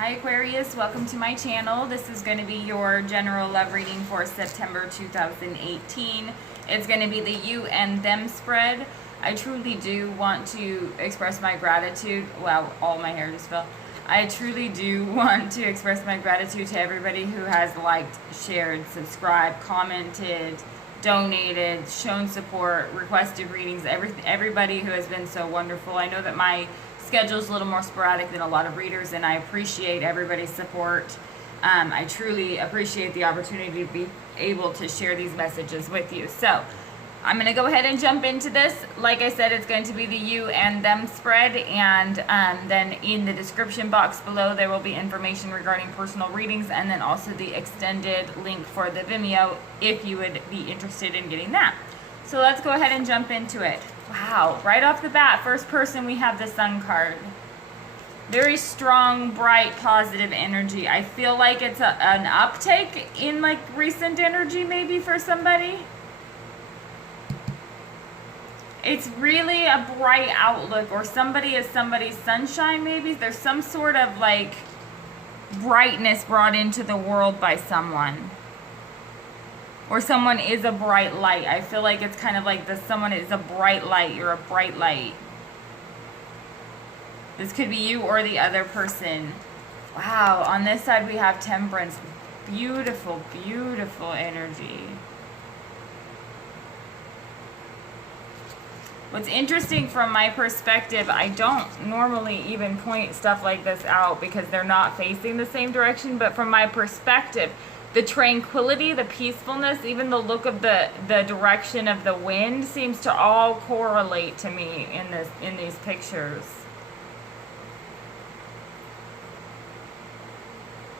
Hi Aquarius, welcome to my channel. This is going to be your general love reading for September 2018. It's going to be the you and them spread. I truly do want to express my gratitude. Wow, all my hair just fell. I truly do want to express my gratitude to everybody who has liked, shared, subscribed, commented, donated, shown support, requested readings, everybody who has been so wonderful. I know that my schedule's a little more sporadic than a lot of readers, and I appreciate everybody's support. I truly appreciate the opportunity to be able to share these messages with you. So I'm going to go ahead and jump into this. Like I said, it's going to be the you and them spread, and then in the description box below there will be information regarding personal readings, and then also the extended link for the Vimeo if you would be interested in getting that. So let's go ahead and jump into it. Wow, right off the bat, first person, we have the Sun card. Very strong, bright, positive energy. I feel like it's an uptake in like recent energy maybe for somebody. It's really a bright outlook, or somebody is somebody's sunshine maybe. There's some sort of like brightness brought into the world by someone. Or someone is a bright light. I feel like it's kind of like this, someone is a bright light. You're a bright light. This could be you or the other person. Wow, on this side we have Temperance. Beautiful, beautiful energy. What's interesting from my perspective, I don't normally even point stuff like this out because they're not facing the same direction, but from my perspective, the tranquility, the peacefulness, even the look of the direction of the wind seems to all correlate to me in these pictures.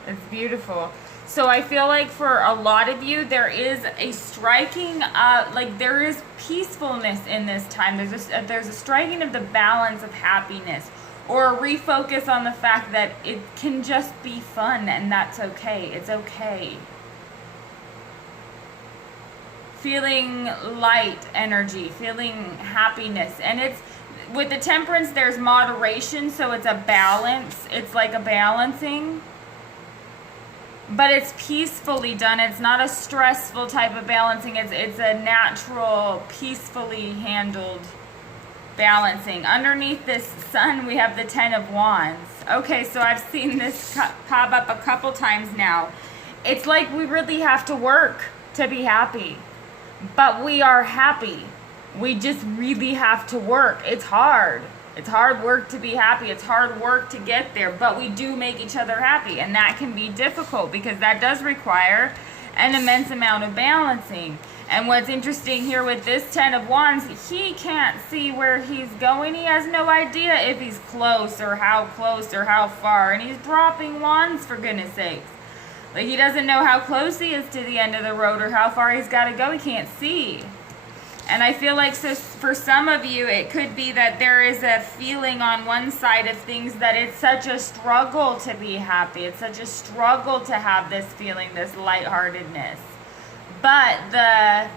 It's beautiful. So I feel like for a lot of you, there is a striking, like there is peacefulness in this time. There's a striking of the balance of happiness, or a refocus on the fact that it can just be fun, and that's okay. It's okay. Feeling light energy, feeling happiness. And it's, with the Temperance, there's moderation, so it's a balance. It's like a balancing. But it's peacefully done. It's not a stressful type of balancing. It's a natural, peacefully handled balancing. Underneath this Sun, we have the Ten of Wands. Okay, so I've seen this pop up a couple times now. It's like we really have to work to be happy. But we are happy. We just really have to work. It's hard. It's hard work to be happy. It's hard work to get there. But we do make each other happy. And that can be difficult because that does require an immense amount of balancing. And what's interesting here with this Ten of Wands, he can't see where he's going. He has no idea if he's close or how far. And he's dropping wands, for goodness sakes. Like, he doesn't know how close he is to the end of the road or how far he's got to go. He can't see. And I feel like, so for some of you, it could be that there is a feeling on one side of things that it's such a struggle to be happy. It's such a struggle to have this feeling, this lightheartedness. But the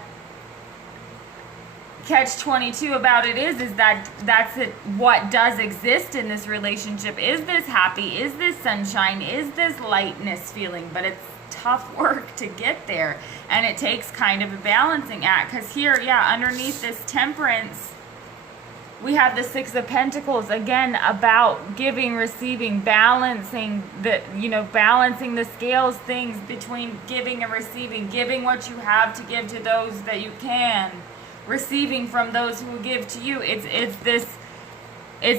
catch-22 about it is that that's it. What does exist in this relationship is this happy, is this sunshine, is this lightness feeling, but it's tough work to get there, and it takes kind of a balancing act. Because here, yeah, underneath this Temperance, we have the Six of Pentacles, again, about giving, receiving, balancing balancing the scales, things between giving and receiving, giving what you have to give to those that you can, receiving from those who will give to you. It's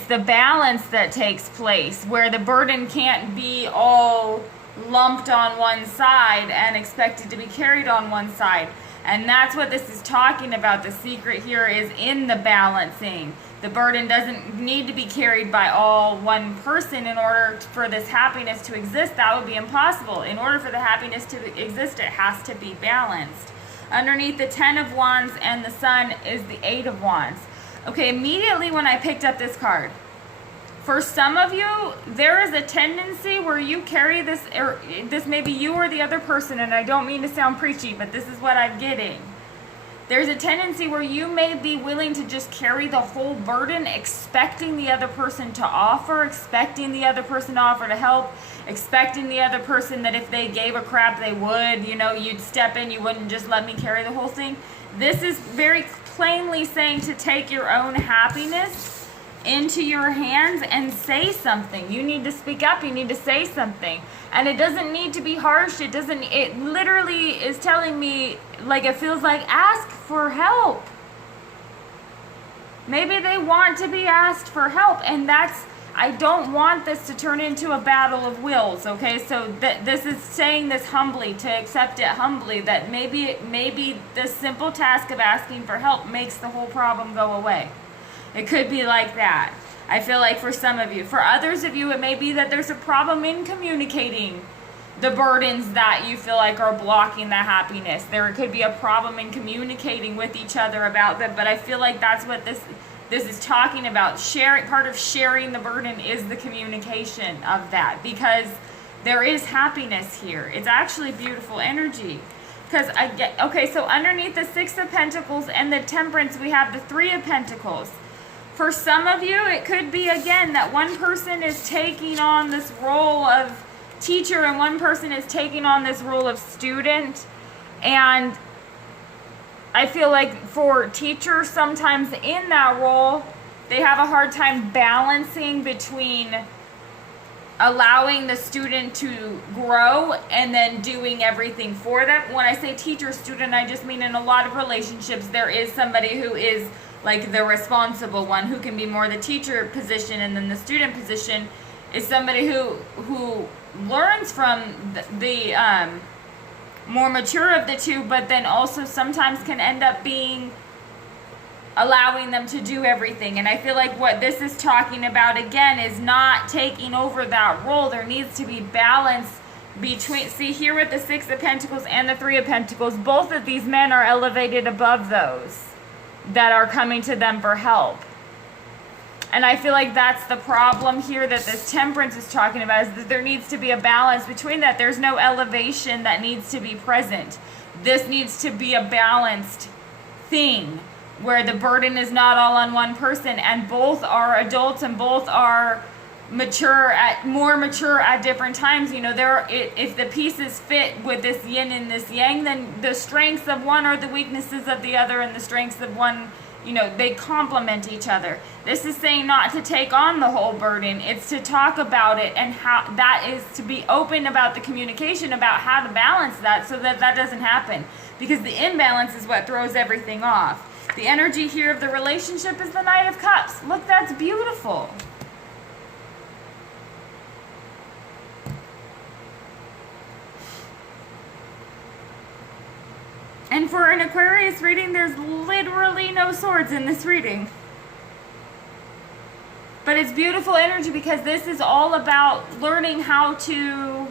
the balance that takes place, where the burden can't be all lumped on one side and expected to be carried on one side. And that's what this is talking about. The secret here is in the balancing. The burden doesn't need to be carried by all one person in order for this happiness to exist. That would be impossible. In order for the happiness to exist, it has to be balanced. Underneath the Ten of Wands and the Sun is the Eight of Wands. Okay, immediately when I picked up this card, for some of you, there is a tendency where you carry this, or this may be you or the other person, and I don't mean to sound preachy, but this is what I'm getting. There's a tendency where you may be willing to just carry the whole burden, expecting the other person to offer, expecting the other person to offer to help, expecting the other person that if they gave a crap, they would, you'd step in, you wouldn't just let me carry the whole thing. This is very plainly saying to take your own happiness into your hands and say something. You need to speak up, you need to say something. And it doesn't need to be harsh. It literally is telling me, like, it feels like ask for help. Maybe they want to be asked for help, and I don't want this to turn into a battle of wills, okay? So this is saying this humbly, to accept it humbly, that maybe the simple task of asking for help makes the whole problem go away. It could be like that. I feel like for some of you. For others of you, it may be that there's a problem in communicating the burdens that you feel like are blocking the happiness. There could be a problem in communicating with each other about them, but I feel like that's what this is talking about. Part of sharing the burden is the communication of that, because there is happiness here. It's actually beautiful energy. Because so underneath the Six of Pentacles and the Temperance, we have the Three of Pentacles. For some of you, it could be, again, that one person is taking on this role of teacher and one person is taking on this role of student. And I feel like for teachers, sometimes in that role, they have a hard time balancing between allowing the student to grow and then doing everything for them. When I say teacher, student, I just mean in a lot of relationships, there is somebody who is like the responsible one, who can be more the teacher position, and then the student position is somebody who learns from the more mature of the two, but then also sometimes can end up being allowing them to do everything. And I feel like what this is talking about, again, is not taking over that role. There needs to be balance between, see here with the Six of Pentacles and the Three of Pentacles, both of these men are elevated above those that are coming to them for help. And I feel like that's the problem here that this Temperance is talking about, is that there needs to be a balance between that. There's no elevation that needs to be present. This needs to be a balanced thing where the burden is not all on one person, and both are adults and both are more mature at different times. If the pieces fit with this yin and this yang, then the strengths of one are the weaknesses of the other, and the strengths of one, they complement each other. This is saying not to take on the whole burden. It's to talk about it, and how that is to be open about the communication about how to balance that so that doesn't happen, because the imbalance is what throws everything off. The energy here of the relationship is the Knight of Cups. Look, that's beautiful. And for an Aquarius reading, there's literally no swords in this reading. But it's beautiful energy, because this is all about learning how to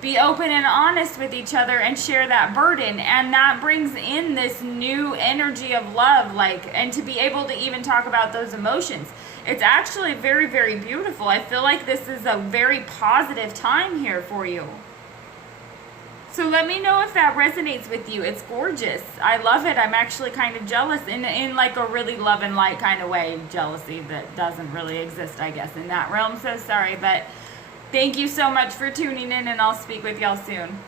be open and honest with each other and share that burden. And that brings in this new energy of love, and to be able to even talk about those emotions. It's actually very, very beautiful. I feel like this is a very positive time here for you. So let me know if that resonates with you. It's gorgeous. I love it. I'm actually kind of jealous in like a really love and light kind of way. Jealousy that doesn't really exist, I guess, in that realm. So sorry, but thank you so much for tuning in, and I'll speak with y'all soon.